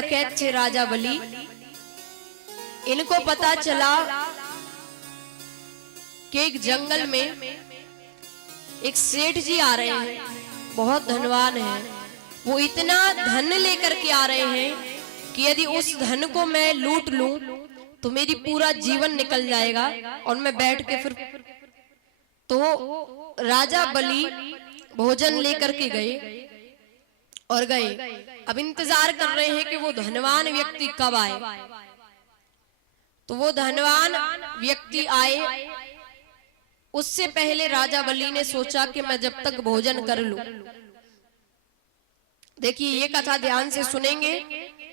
डकैत थे राजा बलि। इनको पता चला कि एक जंगल में एक सेठ जी आ रहे हैं, बहुत धनवान हैं। वो इतना धन लेकर के आ रहे हैं कि यदि उस धन को मैं लूट लूं तो मेरी पूरा जीवन निकल जाएगा और मैं बैठ के फिर। तो राजा बलि भोजन लेकर के गए और गए। अब इंतजार कर रहे हैं कि वो धनवान व्यक्ति कब आए। तो वो धनवान व्यक्ति आए, उससे पहले राजा बलि ने सोचा कि मैं जब तक भोजन कर लूं। देखिए ये कथा ध्यान से सुनेंगे,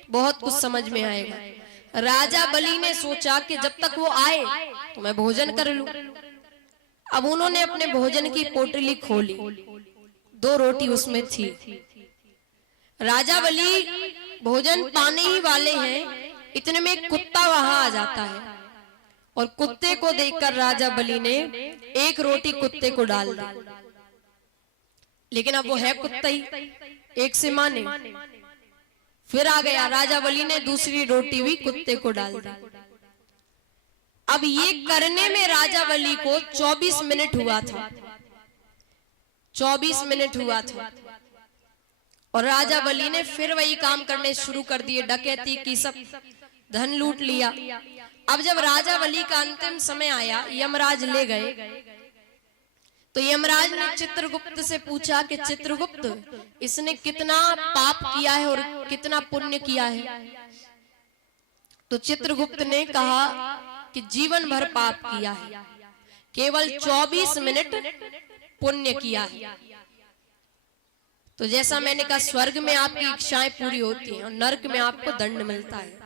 बहुत कुछ समझ में आएगा। राजा बलि ने सोचा कि जब तक वो आए तो मैं भोजन कर लूं। अब उन्होंने अपने भोजन की पोटली खोली, 2 रोटी उसमें थी। राजा बलि भोजन पाने ही वाले हैं, इतने में एक कुत्ता वहां आ जाता है और कुत्ते को देखकर राजा बलि ने एक रोटी कुत्ते को डाल दी। लेकिन अब वो है कुत्ता ही, एक से माने। फिर आ गया, राजा बलि ने दूसरी रोटी भी कुत्ते को डाल दी। अब ये करने में राजा बलि को 24 मिनट हुआ था, 24 मिनट हुआ था। और राजा बलि ने फिर वही काम करने शुरू कर दिए, डकैती की, सब धन लूट लिया। अब जब राजा बलि का अंतिम समय आया, यमराज ले गए, तो यमराज ने चित्रगुप्त से पूछा कि चित्रगुप्त, इसने कितना पाप किया है और कितना पुण्य किया है। तो चित्रगुप्त ने कहा कि जीवन भर पाप किया है, केवल 24 मिनट पुण्य किया है। तो जैसा मैंने कहा, स्वर्ग में आपकी इच्छाएं पूरी होती हैं और नरक में आपको दंड मिलता है।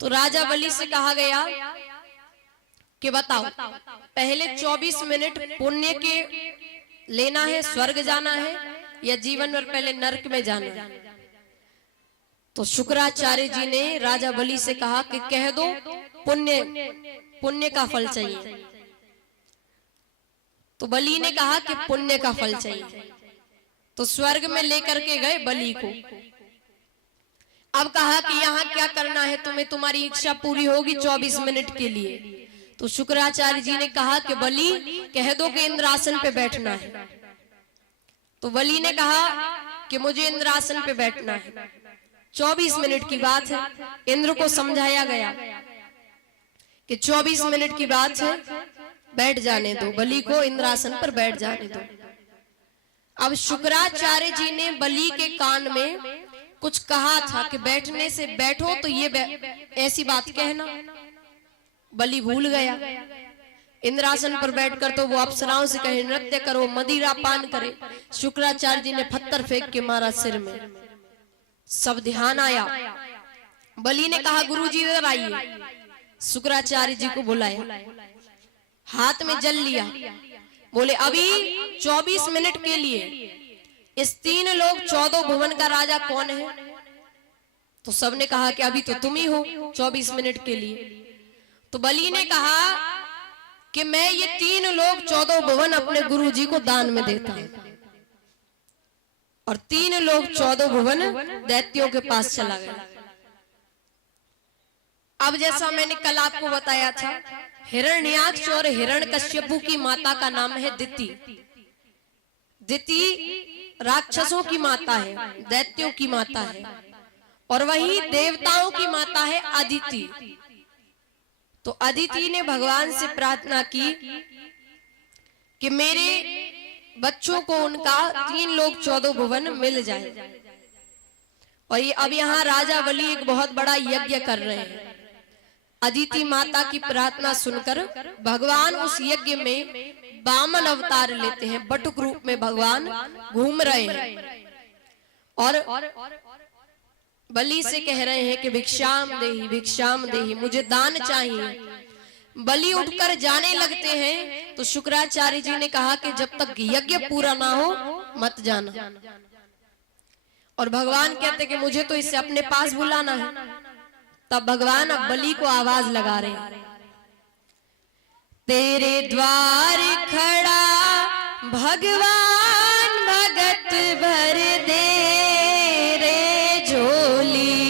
तो राजा बलि से कहा गया कि बताओ, पहले 24 मिनट पुण्य के लेना है, स्वर्ग जाना है, या जीवन भर पहले नरक में जाना है। तो शुक्राचार्य जी ने राजा बलि से कहा कि कह दो पुण्य का फल चाहिए। तो बलि ने कहा कि पुण्य का फल चाहिए। तो स्वर्ग में लेकर के गए बलि को। अब कहा कि यहाँ क्या करना है तुम्हें, तुम्हारी इच्छा पूरी होगी 24 मिनट के लिए। तो शुक्राचार्य जी ने कहा कि बलि कह दो कि इंद्रासन पे बैठना है। तो बलि ने कहा कि मुझे इंद्रासन पे बैठना है। 24 मिनट की बात है, इंद्र को समझाया गया कि 24 मिनट की बात है, बैठ जाने दो, बलि को इंद्रासन पर बैठ जाने दो। अब शुक्राचार्य जी ने बलि के कान में कुछ कहा था कि बैठने से बैठो, तो ये ऐसी बात कहना। बलि भूल गया। इंद्रासन पर बैठकर तो वो अप्सराओं से कहे नृत्य करो, मदिरा पान करे। शुक्राचार्य जी ने पत्थर फेंक के मारा सिर में। सब ध्यान आया। बलि ने कहा गुरुजी इधर आइए। शुक्राचार्य जी को बुलाया, हाथ में जल लिया, बोले अभी 24 मिनट के लिए इस 3 लोग 14 भुवन का राजा कौन है। तो सबने कहा कि अभी तो तुम ही हो 24 मिनट के लिए। तो बलि ने कहा कि मैं ये 3 लोग 14 भुवन अपने गुरुजी को दान में देता हूं। और 3 लोग 14 भुवन दैत्यों के पास चला गया। अब जैसा मैंने कल आपको बताया था, हिरण्याक्ष और हिरण्यकश्यपु की माता का नाम है दिति। दिति राक्षसों की माता है, दैत्यों की माता है। और वही देवताओं की माता है अदिति। तो अदिति ने भगवान से प्रार्थना की कि मेरे बच्चों को उनका 3 लोग 14 भुवन मिल जाए। और ये अब यहाँ राजा बलि एक बहुत बड़ा यज्ञ कर रहे हैं। अदिति माता की प्रार्थना सुनकर भगवान उस यज्ञ में वामन अवतार लेते हैं, बटुक रूप में भगवान घूम रहे हैं और बलि से कह रहे हैं कि भिक्षाम देहि, मुझे दान चाहिए। बलि उठकर जाने लगते हैं तो शुक्राचार्य जी ने कहा कि जब तक यज्ञ पूरा ना हो मत जाना। और भगवान कहते कि मुझे तो इसे अपने पास बुलाना है। तब भगवान अब बलि को आवाज लगा रहे हैं, तेरे द्वार खड़ा भगवान भगत भर दे रे झोली,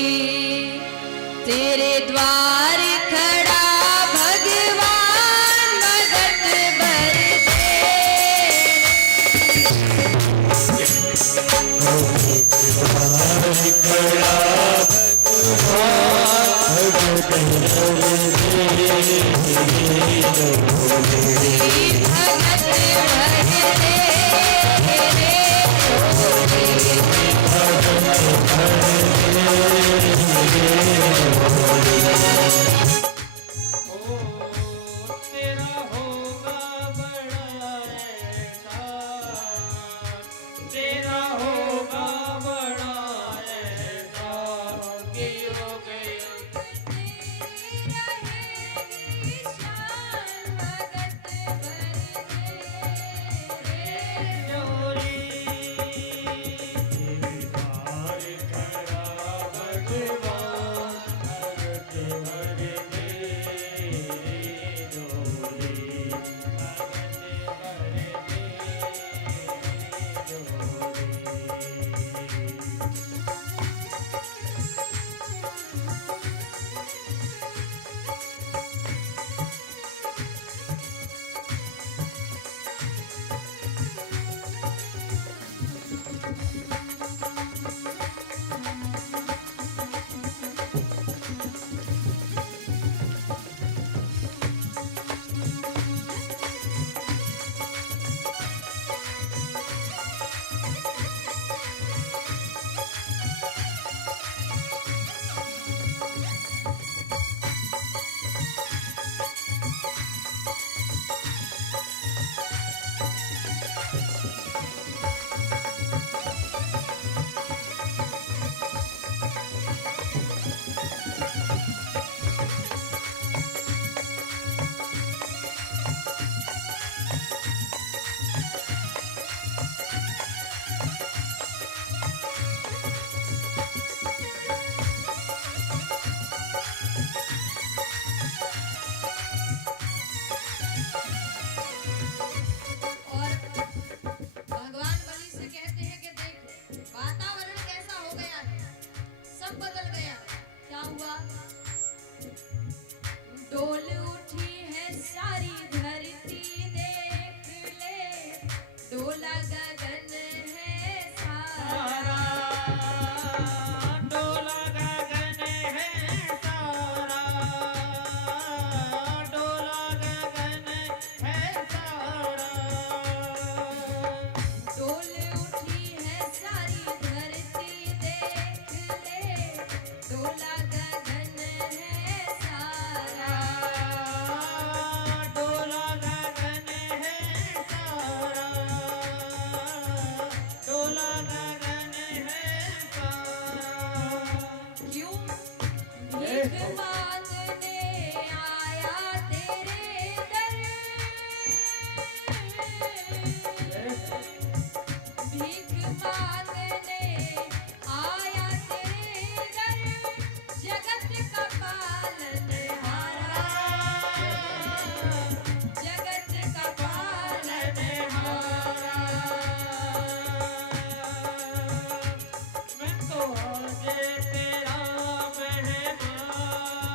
डोल उठी है सारी धरती देख ले, डोला गगन है सारा, डोला गगन है सारा, डोला गगन है सारा। डोल उठी है सारी धरती देख ले, डोला गगन है सारा, डोला गगन है सारा, डोला गगन है सारा। क्यों भीख मांगने आया तेरे दर, भीख मांगने आया तेरे दर, जगत का पालनहारा, जगत का पालनहारा। मैं तो आज तेरा मेहमान,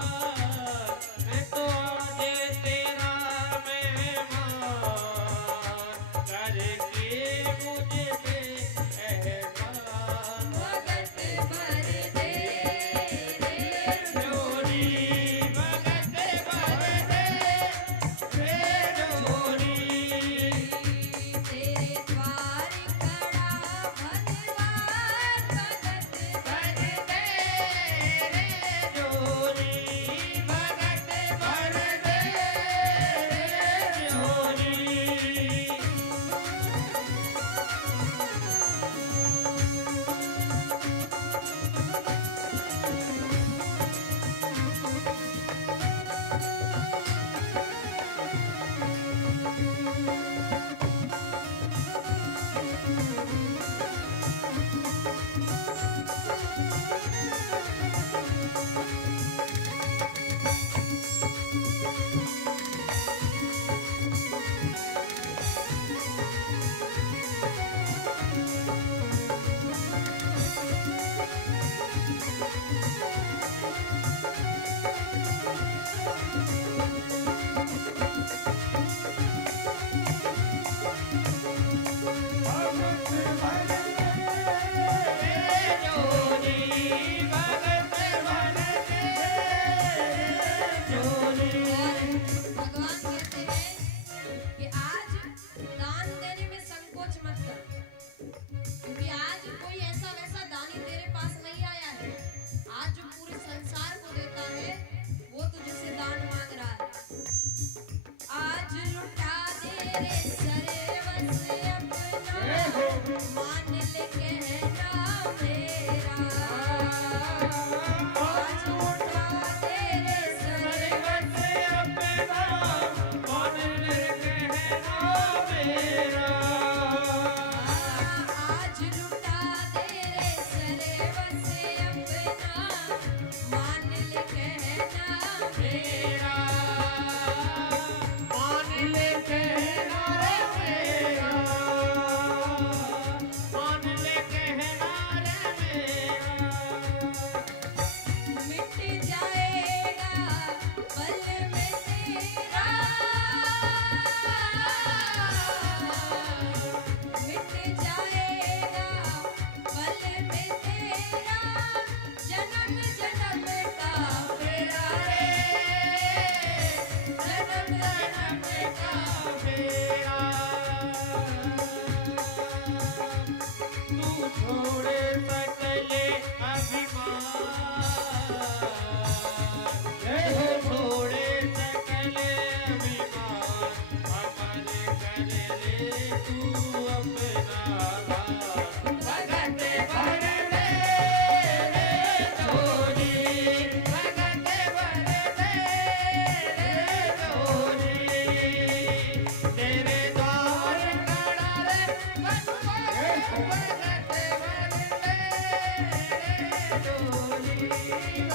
डोली